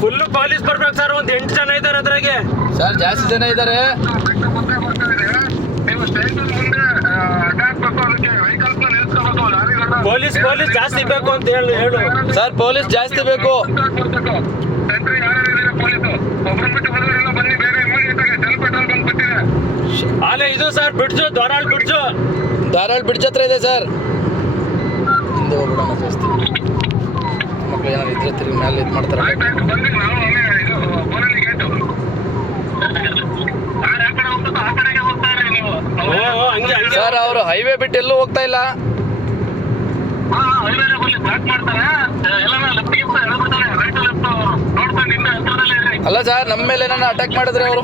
Full police ಬರ್ಬೇಕು sir. ಒಂದ್ 8 ಜನ ಇದ್ದಾರೆ ಅದ್ರಾಗೆ ಸರ್. ಜಾಸ್ತಿ ಜನ ಇದ್ದಾರೆ. ಪೊಲೀಸ್ ಜಾಸ್ತಿ ಬೇಕು ಅಂತ ಹೇಳು ಸರ್. ಪೊಲೀಸ್ ಜಾಸ್ತಿ ಬೇಕು. ಅಲ್ಲೇ ಇದು ಸರ್ ಬ್ರಿಡ್ಜ್, ಧಾರವಾಡ ಬ್ರಿಡ್ಜ್ ಹತ್ರ ಇದೆ ಸರ್. ಹಿಂದೆ ಹೋಗ್ಬಿಡೋಣ ಜಾಸ್ತಿ. ಮಕ್ಕಳು ಏನಾದ್ರು ಇದ್ರೆ ತಿರುಗಿ ಮೇಲೆ ಇದು ಮಾಡ್ತಾರೆ. ಸರ್ ಅವರು ಹೈವೇ ಬಿಟ್ಟು ಎಲ್ಲೂ ಹೋಗ್ತಾ ಇಲ್ಲ. ಅಲ್ಲ ಸರ್, ನಮ್ಮ ಮೇಲೆ ಏನಾರ ಅಟ್ಯಾಕ್ ಮಾಡಿದ್ರೆ ಅವರು,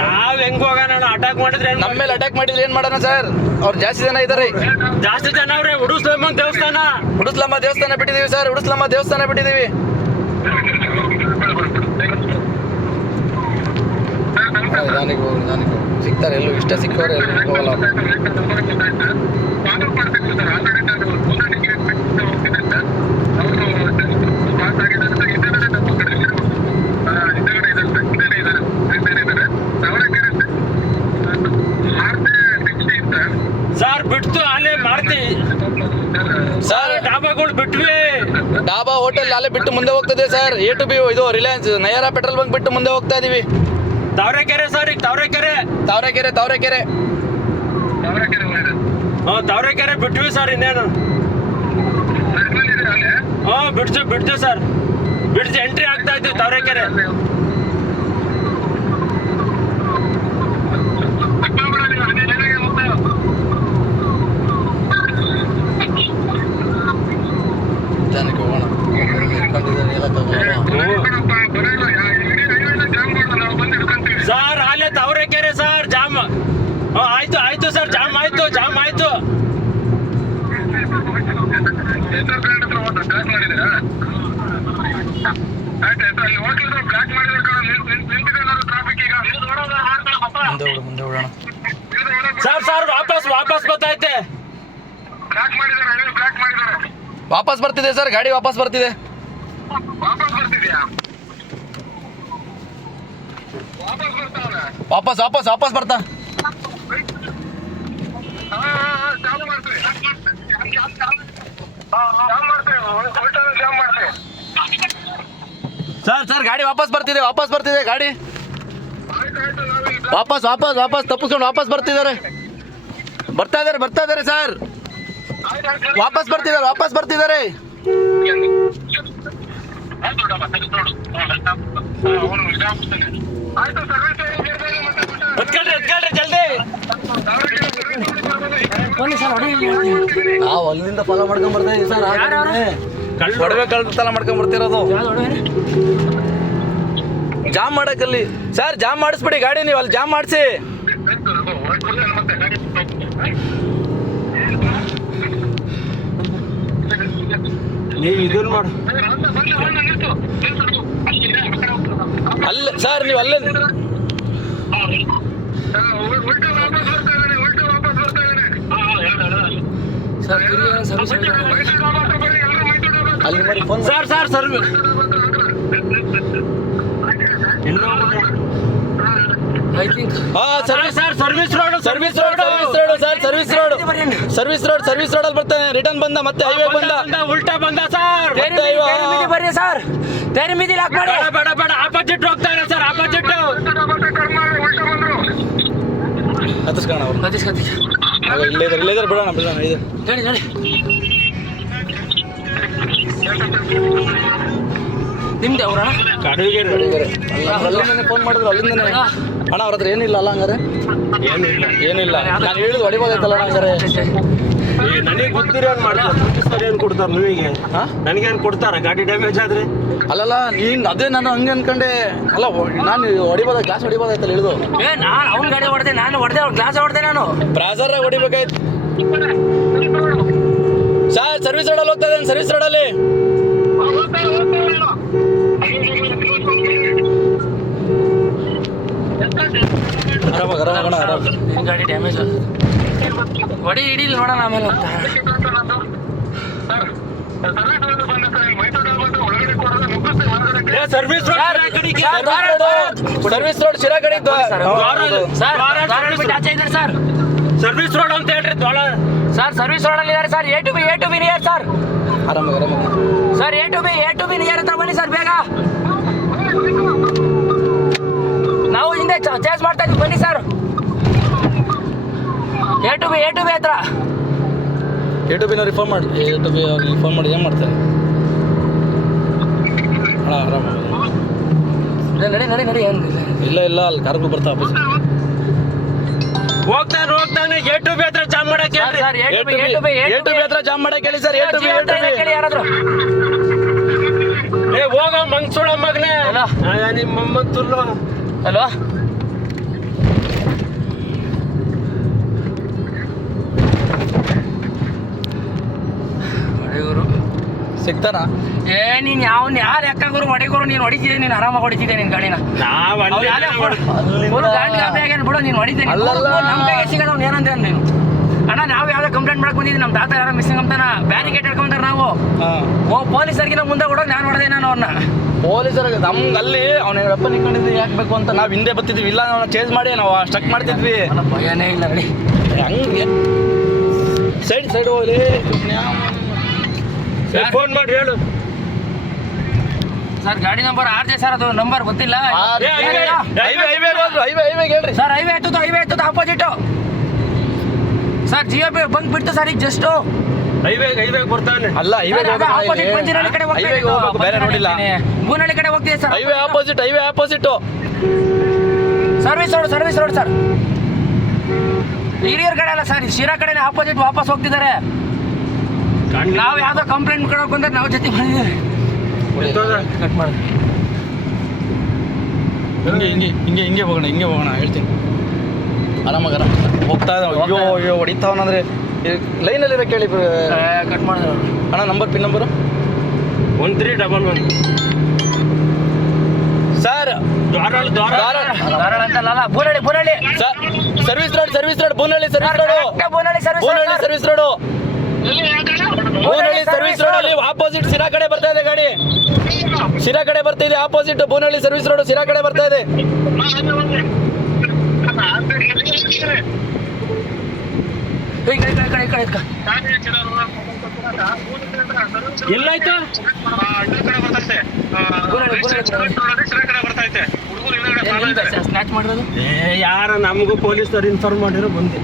ನಾವ್ ಹೆಂಗ್ ಹೋಗೋಣ? ಅಟ್ಯಾಕ್ ಮಾಡಿದ್ರೆ ನಮ್ಮ ಮೇಲೆ ಅಟ್ಯಾಕ್ ಮಾಡಿದ್ರೆ ಏನ್ ಮಾಡೋಣ ಸರ್? ಅವ್ರು ಜಾಸ್ತಿ ಜನ ಇದ್ದಾರೆ. ಜಾಸ್ತಿ ಜನ ಅವ್ರೆ. ಉಡುಸ್ಲಮ್ಮ ದೇವಸ್ಥಾನ ಬಿಟ್ಟಿದೀವಿ ಸರ್. ಉಡುಸ್ಲಮ್ಮ ದೇವಸ್ಥಾನ ಬಿಟ್ಟಿದೀವಿ. ನಿಧಾನಿಗೆ ಸಿಗ್ತಾರೆ. ಎಲ್ಲೂ ಇಷ್ಟ ಸಿಕ್ಕವ್ರೆ ಎಲ್ಲೂ ಹೋಗಲ್ಲ. ಸರ್ ಬಿಡ್ತು ಅಲ್ಲೇ ಮಾಡ್ತಿ ಸರ್. ಡಾಬಾಗಳು ಬಿಟ್ವಿ. ಡಾಬಾ ಹೋಟೆಲ್ ಅಲ್ಲೇ ಬಿಟ್ಟು ಮುಂದೆ ಹೋಗ್ತದೆ ಸರ್. ಎ ಟು ಬಿ ಇದು ರಿಲಯನ್ಸ್ ನಯಾರಾ ಪೆಟ್ರೋಲ್ ಬಂಕ್ ಬಿಟ್ಟು ಮುಂದೆ ಹೋಗ್ತಾ ಇದೀವಿ. ತಾವರೆಕೆರೆ ಸರ್. ಈಗ ತಾವರೆಕೆರೆ ತಾವರೆಕೆರೆ ಬಿಟ್ವಿ ಸರ್. ಇನ್ನೇನು ಬಿಡ್ಜು ಸರ್. ಬ್ರಿಡ್ಜ್ ಎಂಟ್ರಿ ಆಗ್ತಾ ಇದ್ವಿ ತಾವರೆಕೆರೆ. ಜನಕ್ಕೆ ಹೋಗೋಣ. ಸರ್ ಅಲ್ಲೇ ತಾವರೆಕೆರೆ ಸರ್ ಜಾಮ್. ಆಯ್ತು ಸರ್. ಜಾಮ್ ಆಯ್ತು. ಮುಂದೆ ಹೋಗೋಣ ಸರ್. ವಾಪಸ್ ಬರ್ತೈತೆ. ವಾಪಸ್ ಬರ್ತಿದೆ ಸರ್. ಗಾಡಿ ವಾಪಸ್ ಬರ್ತಿದೆ. ವಾಪಸ್ ಬರ್ತಾ. ಸರ್ ಗಾಡಿ ವಾಪಸ್ ಬರ್ತಿದೆ ಗಾಡಿ. ವಾಪಸ್ ತಪ್ಪಿಸ್ಕೊಂಡು ವಾಪಸ್ ಬರ್ತಾ ಇದ್ದಾರೆ ಸರ್. ವಾಪಸ್ ಬರ್ತಿದ್ದಾರೆ. ಜಲ್ದಿ. ನಾವು ಅಲ್ಲಿಂದ ಫಾಲೋ ಮಾಡ್ಕೊಂಡ್ ಬರ್ತಾ ಇದೀವಿ ಸರ್. ಒಡವೆ ಕಳ್ತನ ಮಾಡ್ಕೊಂಡ್ ಬರ್ತಿರೋದು. ಜಾಮ್ ಮಾಡಕ್ಕಲ್ಲಿ ಸರ್. ಜಾಮ್ ಮಾಡಿಸ್ಬಿಡಿ ಗಾಡಿ. ನೀವು ಅಲ್ಲಿ ಜಾಮ್ ಮಾಡಿಸಿ. ನೀವು ಇದನ್ನ ಮಾಡು. ಅಲ್ಲ ಸರ್, ನೀವು ಅಲ್ಲೇ ಅಲ್ಲಿ ಮರಿ ಫೋನ್ ಸರ್. ಸರ್ವಿಸ್ ರೋಡ್ ಅಲ್ಲಿ ಬರ್ತಾನೆ. ರಿಟರ್ನ್ ಬಂದ ಮತ್ತೆ ಹೈವೇ ಬಂದ. ಉಲ್ಟಾ ಬಂದ ಸರ್. ಬರ್ರಿ ಸರ್. ತೇರಿ ಮಿದಿ ಲಾಕ್ ಮಾಡಿ. ಬೇಡ ಆಪೋಸಿಟ್ ಹೋಗ್ತಾರೆ ಸರ್. ಆಪೋಸಿಟ್ ಹತ್ತಿಸ್ಕೋಣ ಅವ್ರು. ಇಲ್ಲೇ ಬಿಡೋಣ ಇದೆ. ನಿಮ್ದು ಅವ್ರ ಅಲ್ಲಿಂದನೇ ಫೋನ್ ಮಾಡಿದ್ರು. ಅಲ್ಲಿಂದನೇ ಅಣ್ಣ ಅವ್ರ ಹತ್ರ ಏನಿಲ್ಲ ಅಲ್ಲ ಹಂಗಾರೆ? ಏನಿಲ್ಲ. ನಾನು ಹೇಳಿದ್ ಹೊಡಿಬೋದೈತಲ್ಲ ಹಂಗಾರೆ. ನನಗೆ ಗೊತ್ತಿರೋ ಮಾಡ್ತಾರೆ. ಏನು ಕೊಡ್ತಾರೆ ನಿಮಗೆ? ನನಗೇನು ಕೊಡ್ತಾರ ಗಾಡಿ ಡ್ಯಾಮೇಜ್ ಆದ್ರೆ? ಅಲ್ಲಲ್ಲ, ನೀನ್ ಅದೇ ನಾನು ಹಂಗೆ ಅನ್ಕೊಂಡೆ. ಅಲ್ಲ ನಾನು ಹೊಡಿಬೋದ, ಗ್ಲಾಸ್ ಹೊಡಿಬೋದಾಯ್ತಲ್ಲ ಹಿಡಿದು. ನಾನು ಅವ್ನ ಗಾಡಿ ಹೊಡೆದೆ, ನಾನು ಹೊಡೆದೆ, ಗ್ಲಾಸ್ ಹೊಡೆದೆ. ನಾನು ಬ್ರಾಸರ್ ಹೊಡಿಬೇಕಾಯ್ತು ಸರ್. ಸರ್ವಿಸ್ ರೋಡಲ್ಲಿ ಹೋಗ್ತಾ ಇದ್ದೇನೆ. ಸರ್ವಿಸ್ ರೋಡಲ್ಲಿ ನಿನ್ ಗಾಡಿ ಡ್ಯಾಮೇಜ್ ಹೊಡಿ ಹಿಡಿಲಿ ನೋಡೋಣ ಆಮೇಲೆ ಅಂತ. ಸರ್ವಿಸ್ ಸರ್ವಿಸ್ ರೋಡ್ ಶಿರಾ ಕಡೆ ಇದ್ದು. ಸರ್ ಧಾರವಾಡ ಬಿಟ್ಟು ಆಚೆ ಇದ್ದಾರೆ ಸರ್. ಸರ್ವಿಸ್ ರೋಡ್ ಅಂತ ಹೇಳ್ರಿ ದ್ವಾಳ. ಸರ್ ಸರ್ವಿಸ್ ರೋಡ್ ಅಲ್ಲಿ ಇದ್ದಾರೆ sir. A to B near sir. ಆರಾಮಾಗಿ sir A to B near ಹತ್ರ ಬನ್ನಿ ಸರ್ ಬೇಗ. ನಾವು ಹಿಂದೆ ಚೇಂಜ್ ಮಾಡ್ತಾ ಇದ್ವಿ ಬನ್ನಿ ಸರ್. ಎ ಟು ಬಿ ಹತ್ರ. ಯೂಟ್ಯೂಬಿನವ್ರಿಗೆ ಫೋನ್ ಮಾಡಿ. ಯೂಟ್ಯೂಬ್ ಅವ್ರಿಗೆ ಫೋನ್ ಮಾಡಿ ಏನು ಮಾಡ್ತಾರೆ? ಅಣ್ಣ ಆರಾಮಾಗಿ ನಡಿ ಇಲ್ಲ ಅಲ್ಲಿ ಕಾರ್ಗೂ ಬರ್ತಾ ಆಪೋಸಿಟ್ ಹೋಗ್ತಾನೆ ಎ ಟು ಬಿ ಹತ್ರ ಜಾಮ್ ಮಾಡಕ್ಕೆ ಹೇಳ್ರಿ. ಸರ್ ಎ ಟು ಬಿ ಹತ್ರ ಜಾಮ್ ಮಾಡಕ್ಕೆ ಹೇಳಿ ಸರ್. ಎ ಟು ಬಿ ಯಾರಾದ್ರು ಏ ಹೋಗೋ ಮಂಗ್ಸುಳ ಮಗನೇ. ಹಲೋ. ನಿಮ್ಮ ಮೊಹಮ್ಮದ್ ತುಲ್ಲು. ಹಲೋ ಹೊಡೆಗುರು ಸಿಗ್ತಾನ? ಏ ನೀನ್ ಯಾರು ಯಾಕಾಗುರು ಹೊಡೆಗುರು. ನೀನು ಹೊಡಿತಿದ್ದೆ, ನೀನು ಆರಾಮಾಗಿ ಹೊಡಿತಿದ್ದೆ ನಿನ್ ಗಾಡಿನ. ನಾವ್ ಅಲ್ಲಿ ಗಾಡಿ ಆಗ್ಯಾನ ಬಿಡು. ನೀನು ಹೊಡಿತೀನಿ ಅಲ್ಲಲ್ಲ. ನಮ್ಮ ಕೈಗೆ ಸಿಗೋದು ಅವ್ನು ಏನಂತ ನೀನು. ಅಣ್ಣ ನಾವು ಯಾವ್ದೋ ಕಂಪ್ಲೇಂಟ್ ಮಾಡಕ್ ಬಂದಿದ್ದೀವಿ. ನಮ್ಮ ತಾತ ಯಾರೋ ಮಿಸ್ಸಿಂಗ್ ಅಂತಾನ ಬ್ಯಾರಿಕೇಡ್ ಹಿಡ್ಕೊಂತಾರೆ ನಾವು. ಪೊಲೀಸರಿಗಿನ ಮುಂದೆ ಕೂಡ ನಾನು ಹೊಡೆದೆ ನಾನು ಅವ್ರನ್ನ. ಪೊಲೀಸರಿಗೆ ನಮ್ಗೆ ಅಲ್ಲಿ ಅವನ ವೆಪನ್ ಇಟ್ಕೊಂಡಿದ್ದು ಯಾಕೆ ಬೇಕು ಅಂತ ನಾವು ಹಿಂದೆ ಬರ್ತಿದ್ವಿ. ಇಲ್ಲ ನಾವು ಚೇಂಜ್ ಮಾಡಿ ನಾವು ಸ್ಟಕ್ ಮಾಡ್ತಿದ್ವಿ. ಭಯನೇ ಇಲ್ಲ ನಡಿ. ಹಂಗೆ ಸೈಡ್ ಹೋಗ್ಲಿ. ಫೋನ್ ಮಾಡಿ ಹೇಳು. ಸರ್ ಗಾಡಿ ನಂಬರ್ ಆರ್ಜೆ ಸರ್. ಅದು ನಂಬರ್ ಗೊತ್ತಿಲ್ಲ ಹೇಳ್ರಿ ಸರ್. ಹೈವೇ ಎತ್ತುತ್ತು ಆಪೋಸಿಟ್ ಸರ್. ಜಿಯೋ ಬಂಕ್ ಬಿಡ್ತು ಸರ್ ಈಗ ಜಸ್ಟ್. ಹೈವೇ ಬರ್ತಾನೆ. ಅಲ್ಲ ಆಪೋಸಿಟ್ ಪಂಚನಹಳ್ಳಿ ಕಡೆ ಹೋಗ್ಬೇಕು, ಬೇರೆ ನೋಡಿಲ್ಲ. ಬೂನಹಳ್ಳಿ ಕಡೆ ಹೋಗ್ತೀವಿ sir. Highway opposite service road sir. ಹಿರಿಯರ್ ಕಡೆ ಅಲ್ಲ ಸರ್, ಶಿರಾ ಕಡೆ ಆಪೋಸಿಟ್ ವಾಪಸ್ ಹೋಗ್ತಿದ್ದಾರೆ. ನಾವು ಯಾವ್ದೋ ಕಂಪ್ಲೇಂಟ್ ಕೊಡೋಕೆ ಬಂದ್ರೆ ನಾವು ಜೊತೆ ಮಾಡಿದ್ದೀವಿ. ಕಟ್ ಮಾಡಿ ಹಿಂಗೆ ಹೋಗೋಣ ಹೇಳ್ತೀನಿ. ಆರಾಮಾಗಿ ಹೋಗ್ತಾ ಅಯ್ಯೋ ಹೊಡಿತಾವನಂದ್ರೆ ಲೈನಲ್ಲಿರೋ ಕೇಳಿ. ಕಟ್ ಮಾಡಿದ್ರು ಅಣ್ಣ ಪಿನ್ ನಂಬರು 1311 ಸರ್. ಧಾರವಾಡ ಅಂತಲ್ಲ, ಬೂನಹಳ್ಳಿ ಸರ್ವಿಸ್ ರೋಡ್ ಬೂನಹಳ್ಳಿ ಸರ್ವಿಸ್ ರೋಡ್ ಅಲ್ಲಿ ಆಪೋಸಿಟ್ ಶಿರಾ ಕಡೆ ಬರ್ತಾ ಇದೆ ಗಾಡಿ. ಶಿರಾ ಕಡೆ ಬರ್ತಾ ಇದೆ ಆಪೋಸಿಟ್. ಬೂನಹಳ್ಳಿ ಸರ್ವಿಸ್ ರೋಡ್ ಶಿರಾ ಕಡೆ ಬರ್ತಾ ಇದೆ. ಎಲ್ಲಾಯ್ತು? ಸ್ನ್ಯಾಚ್ ಮಾಡಿರೋದು ಯಾರ ನಮಗೂ ಪೊಲೀಸರು ಇನ್ಫಾರ್ಮ್ ಮಾಡಿರೋ ಬಂದೆ.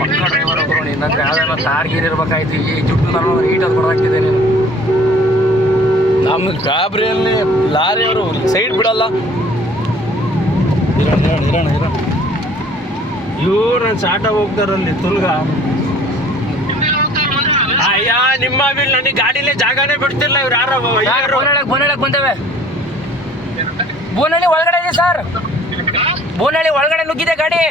ಪಕ್ಕ ಡ್ರೈವರ್ ಒಬ್ಬರು ನಿನ್ನಂದ್ರೆ ಯಾವ್ದಾರ ಕಾರ್ ಗೀರ್ ಇರ್ಬೇಕಾಯ್ತು. ಈ ಜುಟ್ಟು ನಾನು ಈಟಲ್ಲಿ ಕೊಡಾಕ್ತಿದ್ದೆ ನೀನು. ನಮ್ಮ ಗಾಬರಿಯಲ್ಲಿ ಲಾರಿಯವರು ಸೈಡ್ ಬಿಡಲ್ಲ. ಇರೋಣ ಇವ್ರು ನನ್ನ ಶಾಟ ಹೋಗ್ತಾರಲ್ಲಿ ತುಲ್ಗ. ಅಯ್ಯ ನಿಮ್ಮ ನನಗೆ ಗಾಡಿಲೇ ಜಾಗನೇ ಬಿಡ್ತಿಲ್ಲ ಇವ್ರು ಯಾರು. ಬೂನಹಳ್ಳಿಗೆ ಬಂದೇವೆ. ಬೂನಹಳ್ಳಿ ಒಳಗಡೆ ಇದೆ ಸರ್. ಬೂನಹಳ್ಳಿ ಒಳಗಡೆ ನುಗ್ಗಿದೆ ಗಾಡಿ.